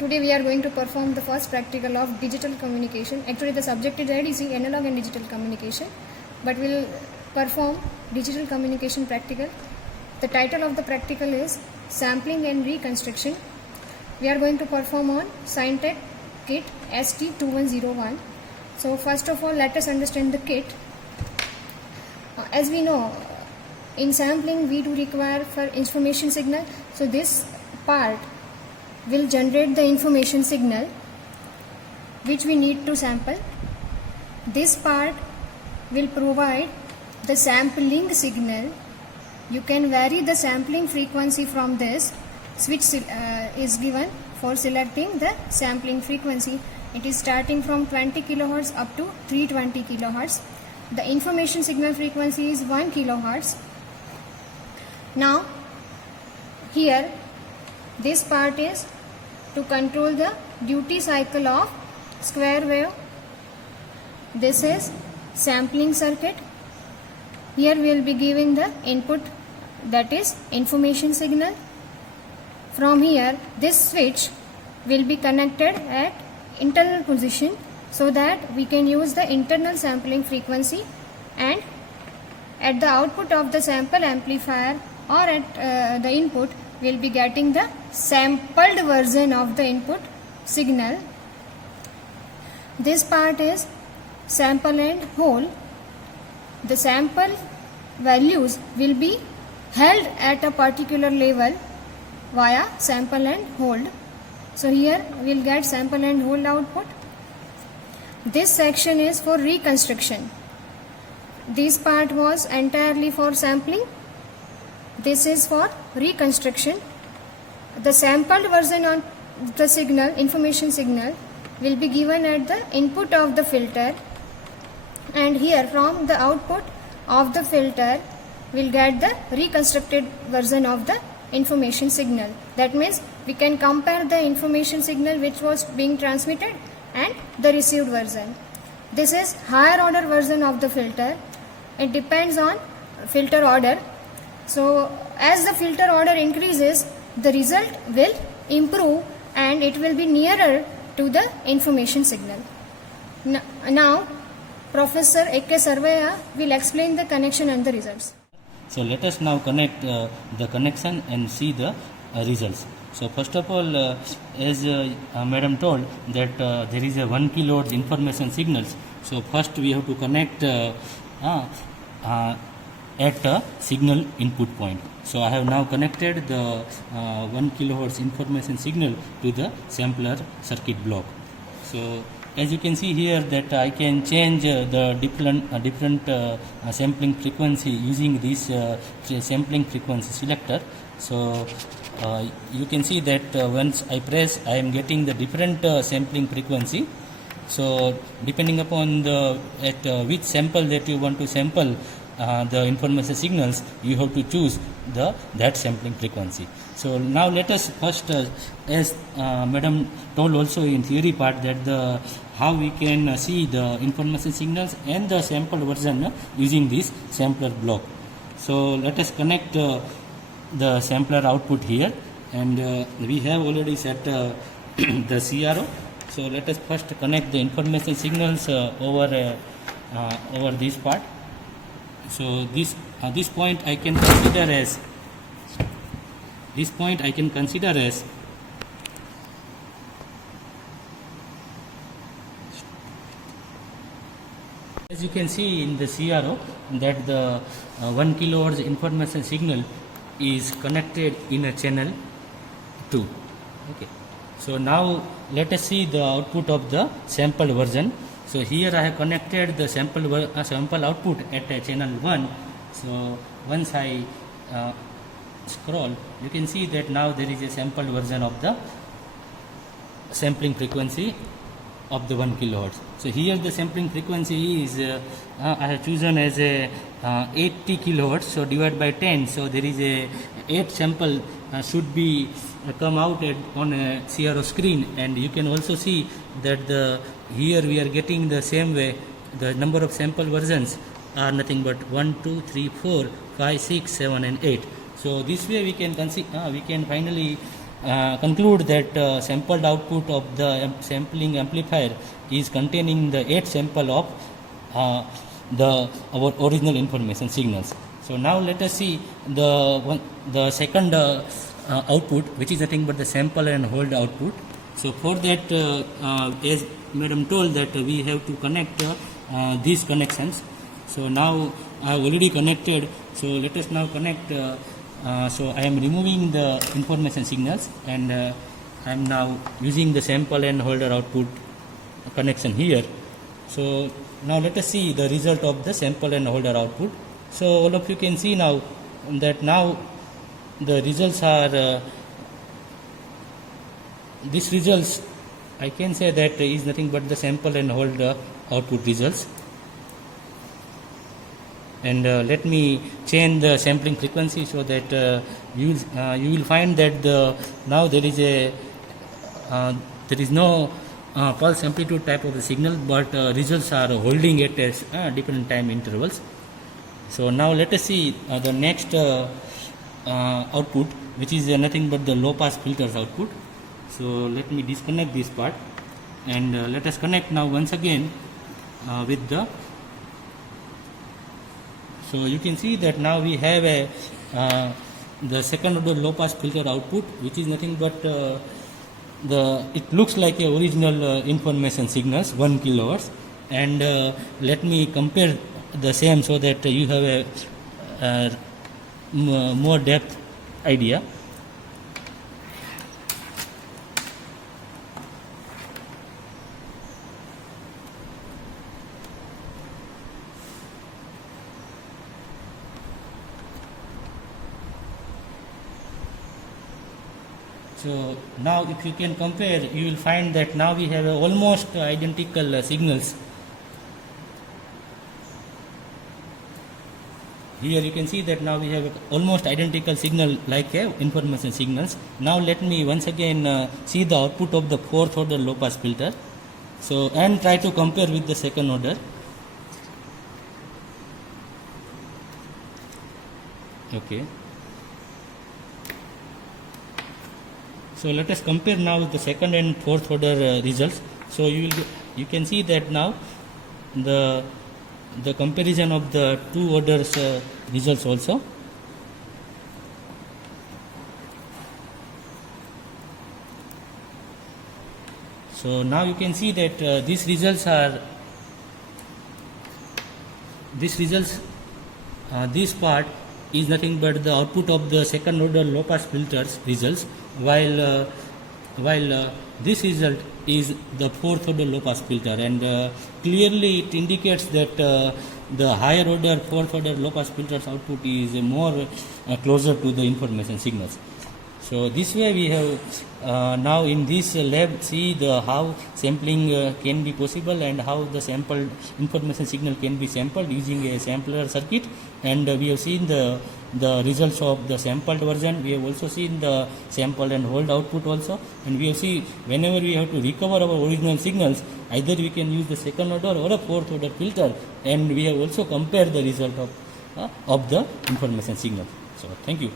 Today we are going to perform the first practical of digital communication. Actually the subject is ADC, analog and digital communication, but we'll perform digital communication practical. The title of the practical is Sampling and Reconstruction. We are going to perform on Scientech kit ST2101. So first of all, let us understand the kit. As we know, in sampling we do require for information signal. So this part will generate the information signal which we need to sample. This part will provide the sampling signal. You can vary the sampling frequency from this. Switch is given for selecting the sampling frequency. It is starting from 20 kHz up to 320 kHz. The information signal frequency is 1 kHz. Now here this part is to control the duty cycle of square wave. This is sampling circuit. Here we will be giving the input, that is information signal. From here this switch will be connected at internal position so that we can use the internal sampling frequency, and at the output of the sample amplifier or at the input we will be getting the sampled version of the input signal. This part is sample and hold. The sample values will be held at a particular level via sample and hold. So here we will get sample and hold output. This section is for reconstruction. This part was entirely for sampling. This is for reconstruction. The sampled version of the signal, information signal, will be given at the input of the filter, and here from the output of the filter we'll get the reconstructed version of the information signal. That means we can compare the information signal which was being transmitted and the received version. This is higher order version of the filter. It depends on filter order. So as the filter order increases, the result will improve and it will be nearer to the information signal. Now Professor A.K. Sarvaiya will explain the connection and the results. So let us now connect the connection and see the results. So first of all, as Madam told that there is a 1 kHz information signals. So first we have to connect at a signal input point. So I have now connected the 1 kHz information signal to the sampler circuit block. So as you can see here that I can change the different sampling frequency using this sampling frequency selector. So you can see that once I press, I am getting the different sampling frequency. So depending upon the which sample that you want to sample the information signals, you have to choose that sampling frequency. So now let us first, as Madam told also in theory part, that how we can see the information signals and the sample version using this sampler block. So let us connect the sampler output here, and we have already set the CRO. So let us first connect the information signals over this part. So this point I can consider as as you can see in the CRO that the 1 kHz information signal is connected in a channel 2. Okay. So now let us see the output of the sample version. So here I have connected the sample output at channel 1. So once I scroll, you can see that now there is a sample version of the sampling frequency of the 1 kHz. So here the sampling frequency is I have chosen as a 80 kHz. So divided by 10. So there is a 8 sample should be come out on a CRO screen, and you can also see that here we are getting the same way. The number of sample versions are nothing but 1, 2, 3, 4, 5, 6, 7 and 8. So this way we can finally conclude that sampled output of the sampling amplifier is containing the 8 sample of our original information signals. So now let us see the second output, which is nothing but the sample and hold output. So for that, as madam told, that we have to connect these connections. So now I have already connected. So let us now connect. So I am removing the information signals, and I am now using the sample and holder output connection here. So now let us see the result of the sample and holder output. So all of you can see now that now the results are these results, I can say that is nothing but the sample and hold output results. And let me change the sampling frequency so that you will find that now there is no pulse amplitude type of the signal, but results are holding at different time intervals. So now let us see the next output, which is nothing but the low pass filters output. So let me disconnect this part, and let us connect now once again with the. So you can see that now we have the second order low pass filter output, which is nothing but it looks like a original information signals 1 kilohertz. And let me compare the same so that you have a more depth idea. So now if you can compare, you will find that now we have almost identical signals. Here you can see that now we have almost identical signal like information signals. Now let me once again see the output of the fourth order low pass filter. So and try to compare with the second order. Okay. So let us compare now with the second and fourth order results. So you can see that now the comparison of the two orders results also. So now you can see that these results this part is nothing but the output of the second order low pass filters results, while this result is the fourth order low pass filter, and clearly it indicates that the higher order fourth order low pass filters output is more closer to the information signals. So this way we have now in this lab see how sampling can be possible, and how the sampled information signal can be sampled using a sampler circuit. And we have seen the results of the sampled version. We have also seen the sample and hold output also, and we have seen whenever we have to recover our original signals, either we can use the second order or a fourth order filter, and we have also compared the result of the information signal. So thank you.